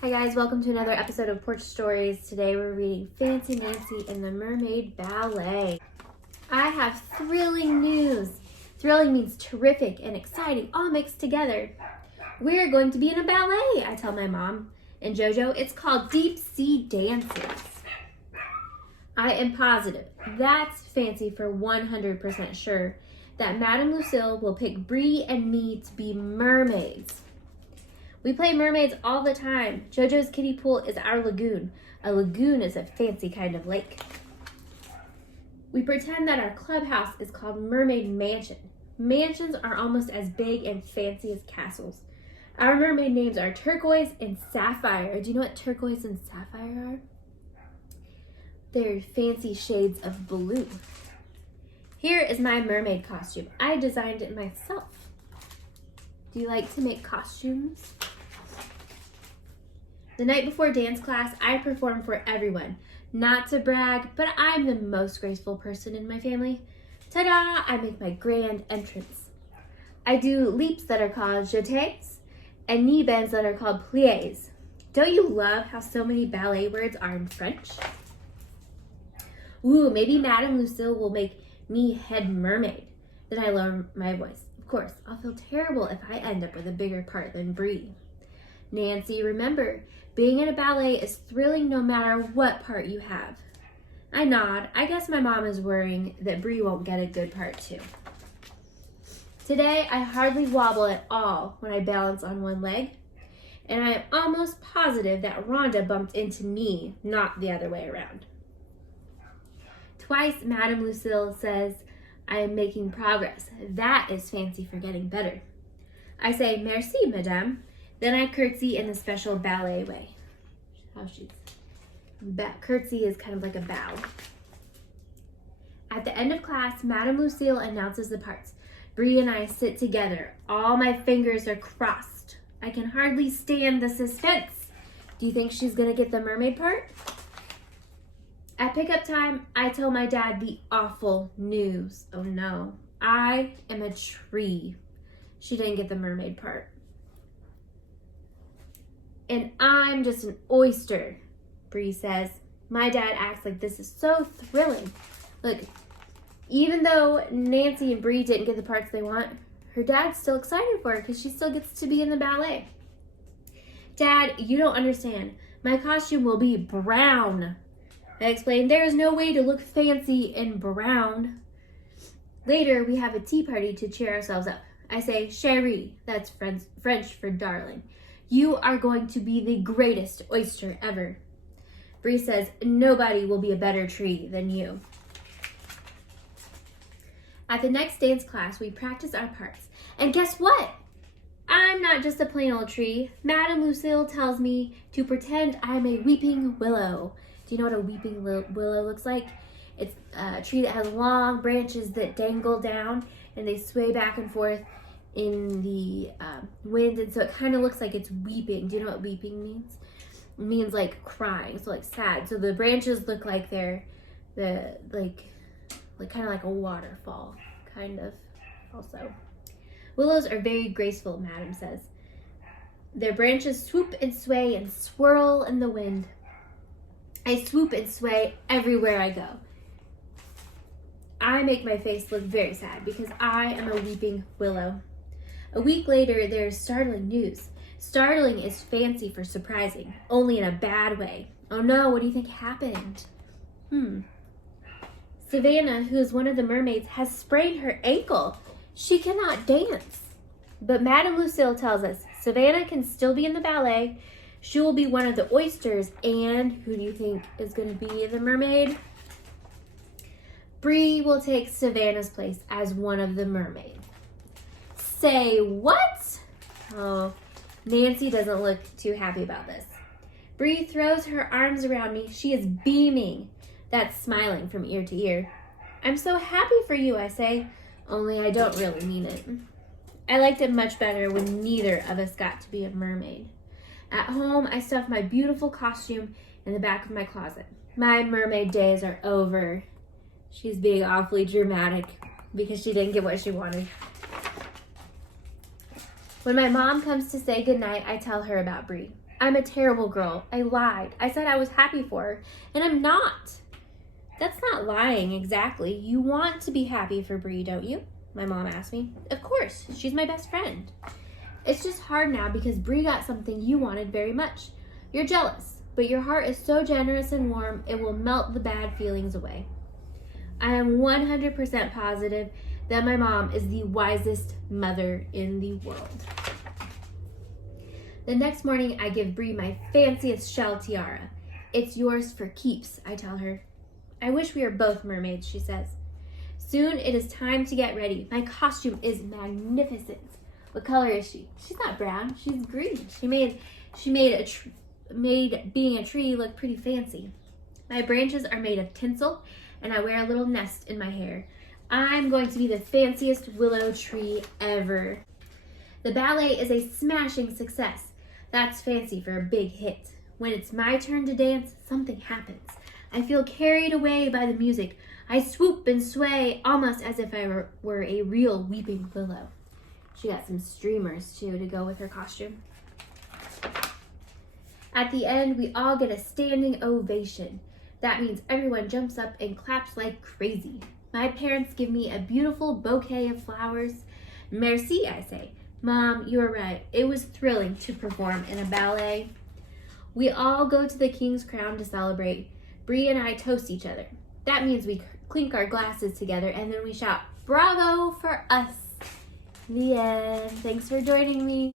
Hi guys, welcome to another episode of Porch Stories. Today we're reading Fancy Nancy and the Mermaid Ballet. I have thrilling news. Thrilling means terrific and exciting, all mixed together. We're going to be in a ballet, I tell my mom. And Jojo, it's called Deep Sea Dances. I am positive, that's fancy for 100% sure, that Madame Lucille will pick Bree and me to be mermaids. We play mermaids all the time. Jojo's kiddie pool is our lagoon. A lagoon is a fancy kind of lake. We pretend that our clubhouse is called Mermaid Mansion. Mansions are almost as big and fancy as castles. Our mermaid names are Turquoise and Sapphire. Do you know what turquoise and sapphire are? They're fancy shades of blue. Here is my mermaid costume. I designed it myself. Do you like to make costumes? The night before dance class, I perform for everyone. Not to brag, but I'm the most graceful person in my family. Ta-da! I make my grand entrance. I do leaps that are called jetés and knee bends that are called pliés. Don't you love how so many ballet words are in French? Ooh, maybe Madame Lucille will make me head mermaid. Then I lower my voice. Of course, I'll feel terrible if I end up with a bigger part than Bree. Nancy, remember, being in a ballet is thrilling no matter what part you have. I nod. I guess my mom is worrying that Bree won't get a good part too. Today, I hardly wobble at all when I balance on one leg, and I am almost positive that Rhonda bumped into me, not the other way around. Twice, Madame Lucille says, I am making progress. That is fancy for getting better. I say, merci, madame. Then I curtsy in the special ballet way. Curtsy is kind of like a bow. At the end of class, Madame Lucille announces the parts. Bree and I sit together. All my fingers are crossed. I can hardly stand the suspense. Do you think she's gonna get the mermaid part? At pickup time, I tell my dad the awful news. Oh no, I am a tree. She didn't get the mermaid part. And I'm just an oyster, Bree says. My dad acts like this is so thrilling. Look, even though Nancy and Bree didn't get the parts they want, her dad's still excited for her because she still gets to be in the ballet. Dad, you don't understand. My costume will be brown. I explained, there is no way to look fancy in brown. Later, we have a tea party to cheer ourselves up. I say, chérie, that's French for darling. You are going to be the greatest oyster ever. Bree says, nobody will be a better tree than you. At the next dance class, we practice our parts. And guess what? I'm not just a plain old tree. Madame Lucille tells me to pretend I'm a weeping willow. Do you know what a weeping willow looks like? It's a tree that has long branches that dangle down and they sway back and forth in the wind, and so it kind of looks like it's weeping. Do you know what weeping means? It means like crying, so like sad. So the branches look like they're like kind of like a waterfall, kind of. Also, willows are very graceful, Madam says. Their branches swoop and sway and swirl in the wind. I swoop and sway everywhere I go. I make my face look very sad because I am a weeping willow. A week later, there's startling news. Startling is fancy for surprising, only in a bad way. Oh no, what do you think happened? Savannah, who is one of the mermaids, has sprained her ankle. She cannot dance. But Madame Lucille tells us Savannah can still be in the ballet. She will be one of the oysters, and who do you think is going to be the mermaid? Bree will take Savannah's place as one of the mermaids. Say what? Oh, Nancy doesn't look too happy about this. Bree throws her arms around me. She is beaming. That's smiling from ear to ear. I'm so happy for you, I say, only I don't really mean it. I liked it much better when neither of us got to be a mermaid. At home, I stuffed my beautiful costume in the back of my closet. My mermaid days are over. She's being awfully dramatic because she didn't get what she wanted. When my mom comes to say goodnight, I tell her about Bree. I'm a terrible girl. I lied. I said I was happy for her, and I'm not. That's not lying exactly. You want to be happy for Bree, don't you? My mom asked me. Of course, she's my best friend. It's just hard now because Bree got something you wanted very much. You're jealous, but your heart is so generous and warm, it will melt the bad feelings away. I am 100% positive that my mom is the wisest mother in the world. The next morning, I give Bree my fanciest shell tiara. It's yours for keeps, I tell her. I wish we were both mermaids, she says. Soon it is time to get ready. My costume is magnificent. What color is she? She's not brown, she's green. She made being a tree look pretty fancy. My branches are made of tinsel, and I wear a little nest in my hair. I'm going to be the fanciest willow tree ever. The ballet is a smashing success. That's fancy for a big hit. When it's my turn to dance, something happens. I feel carried away by the music. I swoop and sway almost as if I were a real weeping willow. She got some streamers too to go with her costume. At the end, we all get a standing ovation. That means everyone jumps up and claps like crazy. My parents give me a beautiful bouquet of flowers. Merci, I say. Mom, you're right. It was thrilling to perform in a ballet. We all go to the King's Crown to celebrate. Bree and I toast each other. That means we clink our glasses together and then we shout, "Bravo for us!" The end. Thanks for joining me.